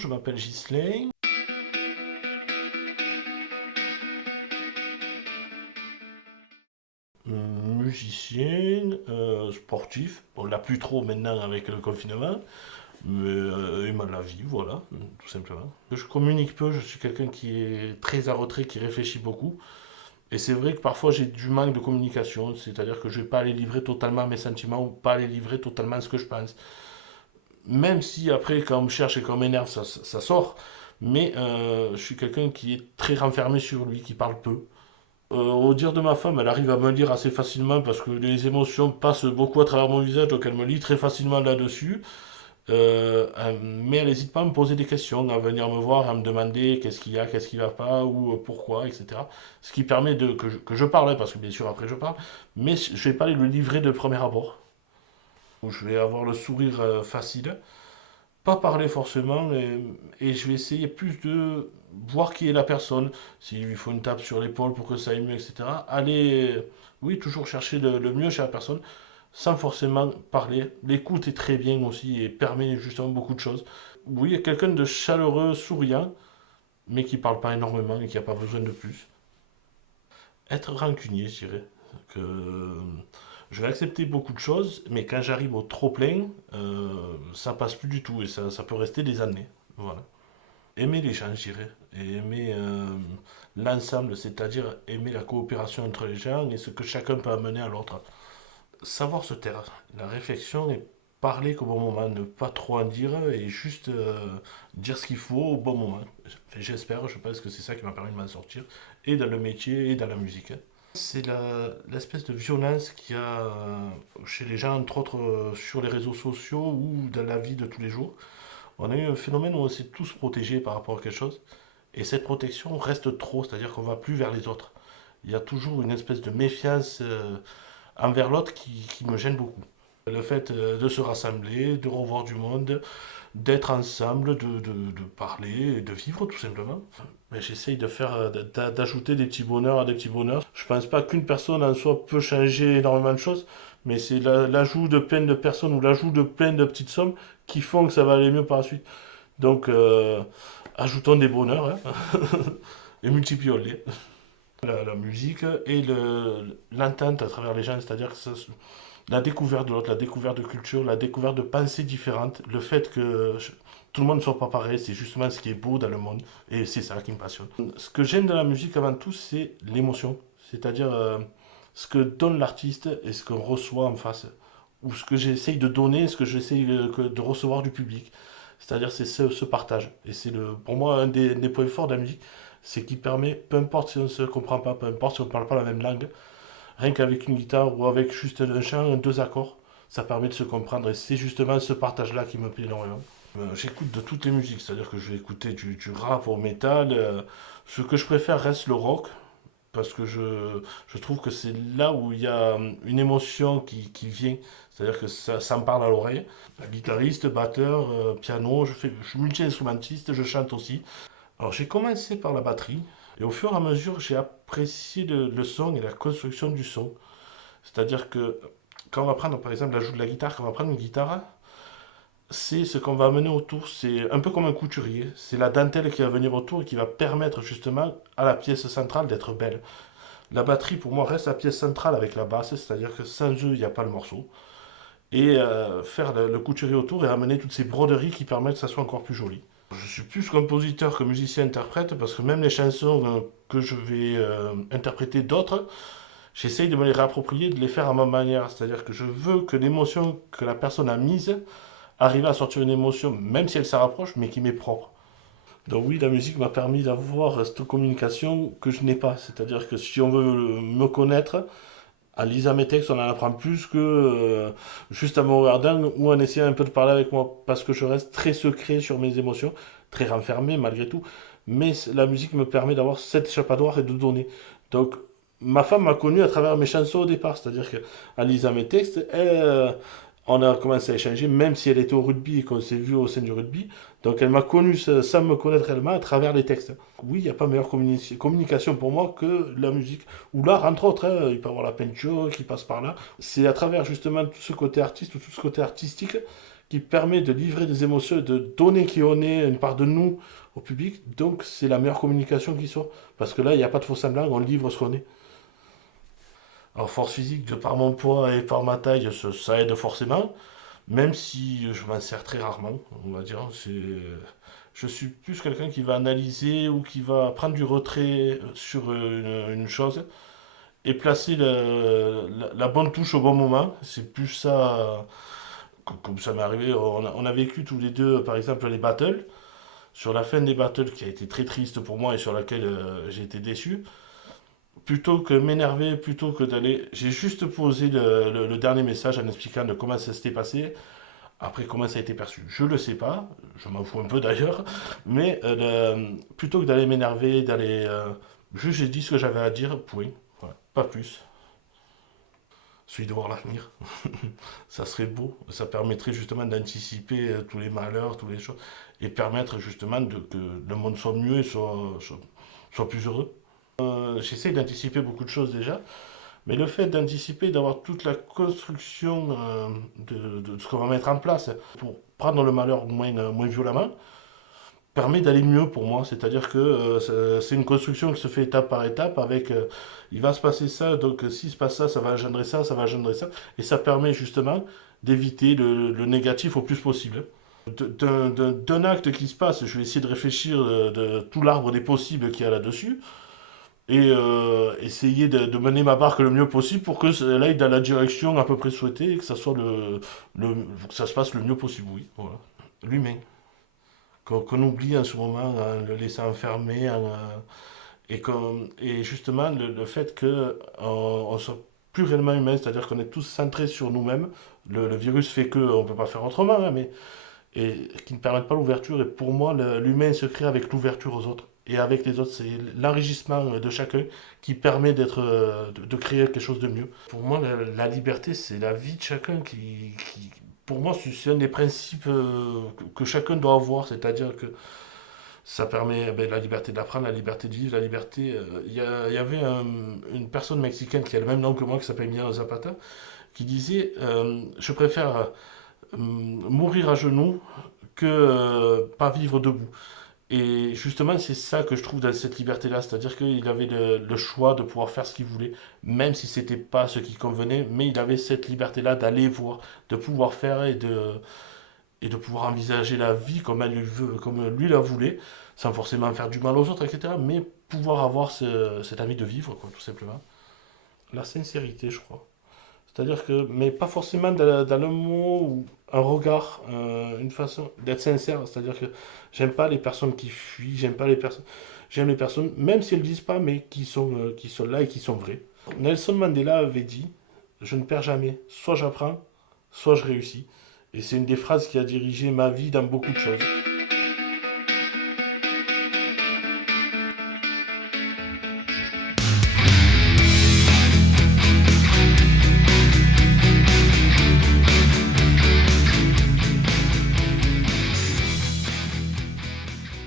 Je m'appelle Ghislain, musicien, sportif. On l'a plus trop maintenant avec le confinement, mais aimant la vie, voilà, tout simplement. Je communique peu, je suis quelqu'un qui est très à retrait, qui réfléchit beaucoup. Et c'est vrai que parfois j'ai du manque de communication, c'est-à-dire que je vais pas aller livrer totalement mes sentiments ou pas aller livrer totalement ce que je pense. Même si après, quand on me cherche et quand on m'énerve, ça sort. Mais je suis quelqu'un qui est très renfermé sur lui, qui parle peu. Au dire de ma femme, elle arrive à me lire assez facilement parce que les émotions passent beaucoup à travers mon visage, donc elle me lit très facilement là-dessus. Mais elle n'hésite pas à me poser des questions, à venir me voir, à me demander qu'est-ce qu'il y a, qu'est-ce qui va pas, ou pourquoi, etc. Ce qui permet que je parle, hein, parce que bien sûr après je parle, mais je vais pas le livrer de premier abord, où je vais avoir le sourire facile, pas parler forcément, et je vais essayer plus de voir qui est la personne, s'il lui faut une tape sur l'épaule pour que ça aille mieux, etc. Aller, oui, toujours chercher le mieux chez la personne, sans forcément parler. L'écoute est très bien aussi et permet justement beaucoup de choses. Oui, il y a quelqu'un de chaleureux, souriant, mais qui parle pas énormément et qui n'a pas besoin de plus. Être rancunier, je dirais. Que je vais accepter beaucoup de choses, mais quand j'arrive au trop plein, ça passe plus du tout et ça peut rester des années. Voilà. Aimer les gens, je dirais, et aimer l'ensemble, c'est-à-dire aimer la coopération entre les gens et ce que chacun peut amener à l'autre. Savoir se taire, la réflexion et parler qu'au bon moment, ne pas trop en dire et juste dire ce qu'il faut au bon moment. Enfin, j'espère, je pense que c'est ça qui m'a permis de m'en sortir, et dans le métier et dans la musique. C'est l'espèce de violence qu'il y a chez les gens, entre autres sur les réseaux sociaux ou dans la vie de tous les jours. On a eu un phénomène où on s'est tous protégés par rapport à quelque chose, et cette protection reste trop, c'est-à-dire qu'on va plus vers les autres. Il y a toujours une espèce de méfiance envers l'autre qui me gêne beaucoup. Le fait de se rassembler, de revoir du monde, d'être ensemble, de parler et de vivre tout simplement. Mais j'essaye de faire, d'ajouter des petits bonheurs à des petits bonheurs. Je pense pas qu'une personne en soi peut changer énormément de choses, mais c'est l'ajout de plein de personnes ou l'ajout de plein de petites sommes qui font que ça va aller mieux par la suite. Donc, ajoutons des bonheurs hein, et multiplions-les. La musique et l'entente à travers les gens, c'est-à-dire que la découverte de l'autre, la découverte de culture, la découverte de pensées différentes, le fait que tout le monde ne soit pas pareil, c'est justement ce qui est beau dans le monde et c'est ça qui me passionne. Ce que j'aime de la musique avant tout, c'est l'émotion, c'est-à-dire ce que donne l'artiste et ce qu'on reçoit en face, ou ce que j'essaye de donner, ce que j'essaye de recevoir du public. C'est-à-dire c'est ce partage. Et c'est pour moi un des points forts de la musique, c'est qu'il permet, peu importe si on ne se comprend pas, peu importe si on ne parle pas la même langue, rien qu'avec une guitare ou avec juste un chant, deux accords, ça permet de se comprendre. Et c'est justement ce partage-là qui me plaît énormément. J'écoute de toutes les musiques, c'est-à-dire que je vais écouter du rap au métal. Ce que je préfère reste le rock, parce que je trouve que c'est là où il y a une émotion qui vient, c'est-à-dire que ça me parle à l'oreille. Guitariste, batteur, piano, je suis multi-instrumentiste, je chante aussi. Alors j'ai commencé par la batterie, et au fur et à mesure j'ai apprécié le son et la construction du son. C'est-à-dire que quand on va prendre par exemple l'ajout de la guitare, quand on va prendre une guitare, c'est ce qu'on va amener autour, c'est un peu comme un couturier, c'est la dentelle qui va venir autour et qui va permettre justement à la pièce centrale d'être belle. La batterie, pour moi, reste la pièce centrale avec la basse, c'est-à-dire que sans eux, il n'y a pas le morceau. Et faire le couturier autour et amener toutes ces broderies qui permettent que ça soit encore plus joli. Je suis plus compositeur que musicien-interprète parce que même les chansons que je vais interpréter d'autres, j'essaye de me les réapproprier, de les faire à ma manière. C'est-à-dire que je veux que l'émotion que la personne a mise arrive à sortir une émotion, même si elle se rapproche, mais qui m'est propre. Donc oui, la musique m'a permis d'avoir cette communication que je n'ai pas. C'est-à-dire que si on veut me connaître, en lisant mes textes, on en apprend plus que juste en me regardant ou en essayant un peu de parler avec moi. Parce que je reste très secret sur mes émotions, très renfermé malgré tout. Mais la musique me permet d'avoir cet échappatoire et de donner. Donc ma femme m'a connu à travers mes chansons au départ. C'est-à-dire qu'en lisant mes textes, on a commencé à échanger, même si elle était au rugby et qu'on s'est vu au sein du rugby. Donc elle m'a connu sans me connaître réellement à travers les textes. Oui, il n'y a pas meilleure communication pour moi que la musique. Ou l'art, entre autres, hein. Il peut y avoir la peinture qui passe par là. C'est à travers justement tout ce côté artiste, ou tout ce côté artistique, qui permet de livrer des émotions, de donner qui on est, une part de nous au public. Donc c'est la meilleure communication qui soit. Parce que là, il n'y a pas de faux semblant, on livre ce qu'on est. Alors force physique, de par mon poids et par ma taille, ça aide forcément. Même si je m'en sers très rarement, on va dire. Je suis plus quelqu'un qui va analyser ou qui va prendre du retrait sur une chose et placer la bonne touche au bon moment. C'est plus ça, comme ça m'est arrivé. On a vécu tous les deux, par exemple, les battles. Sur la fin des battles, qui a été très triste pour moi et sur laquelle j'ai été déçu, plutôt que m'énerver, plutôt que d'aller. J'ai juste posé le dernier message en expliquant de comment ça s'était passé. Après, comment ça a été perçu, je le sais pas, je m'en fous un peu d'ailleurs, mais plutôt que d'aller m'énerver, d'aller. Juste, j'ai dit ce que j'avais à dire, point. Voilà, pas plus. Celui de voir l'avenir, ça serait beau, ça permettrait justement d'anticiper tous les malheurs, toutes les choses, et permettre justement que le monde soit mieux et soit plus heureux. J'essaie d'anticiper beaucoup de choses déjà, mais le fait d'anticiper, d'avoir toute la construction de ce qu'on va mettre en place pour prendre le malheur moins violemment, permet d'aller mieux pour moi. C'est-à-dire que c'est une construction qui se fait étape par étape avec il va se passer ça, donc s'il se passe ça, ça va engendrer ça, ça va engendrer ça. Et ça permet justement d'éviter le négatif au plus possible. D'un acte qui se passe, je vais essayer de réfléchir de tout l'arbre des possibles qu'il y a là-dessus et essayer de mener ma barque le mieux possible pour que ça aille dans la direction à peu près souhaitée et que ça soit que ça se passe le mieux possible, oui, voilà. L'humain, qu'on oublie en ce moment, en le laissant enfermé, et justement le fait que on soit plus réellement humain, c'est-à-dire qu'on est tous centrés sur nous-mêmes. Le virus fait qu'on ne peut pas faire autrement, hein, mais et qui ne permettent pas l'ouverture. Et pour moi, l'humain se crée avec l'ouverture aux autres. Et avec les autres, c'est l'enrichissement de chacun qui permet de créer quelque chose de mieux. Pour moi, la liberté, c'est la vie de chacun pour moi, c'est un des principes que chacun doit avoir. C'est-à-dire que ça permet la liberté d'apprendre, la liberté de vivre, la liberté. Il y avait une personne mexicaine qui a le même nom que moi, qui s'appelle Emiliano Zapata, qui disait je préfère mourir à genoux que pas vivre debout. Et justement, c'est ça que je trouve dans cette liberté-là, c'est-à-dire qu'il avait le choix de pouvoir faire ce qu'il voulait, même si c'était pas ce qui convenait, mais il avait cette liberté-là d'aller voir, de pouvoir faire et de pouvoir envisager la vie comme elle lui veut, comme lui la voulait, sans forcément faire du mal aux autres, etc. Mais pouvoir avoir cette envie de vivre, quoi, tout simplement. La sincérité, je crois. C'est-à-dire que, mais pas forcément dans le mot ou un regard, une façon d'être sincère. C'est-à-dire que j'aime pas les personnes qui fuient, j'aime pas les personnes. J'aime les personnes, même si elles ne disent pas, mais qui sont là et qui sont vraies. Nelson Mandela avait dit je ne perds jamais. Soit j'apprends, soit je réussis. Et c'est une des phrases qui a dirigé ma vie dans beaucoup de choses.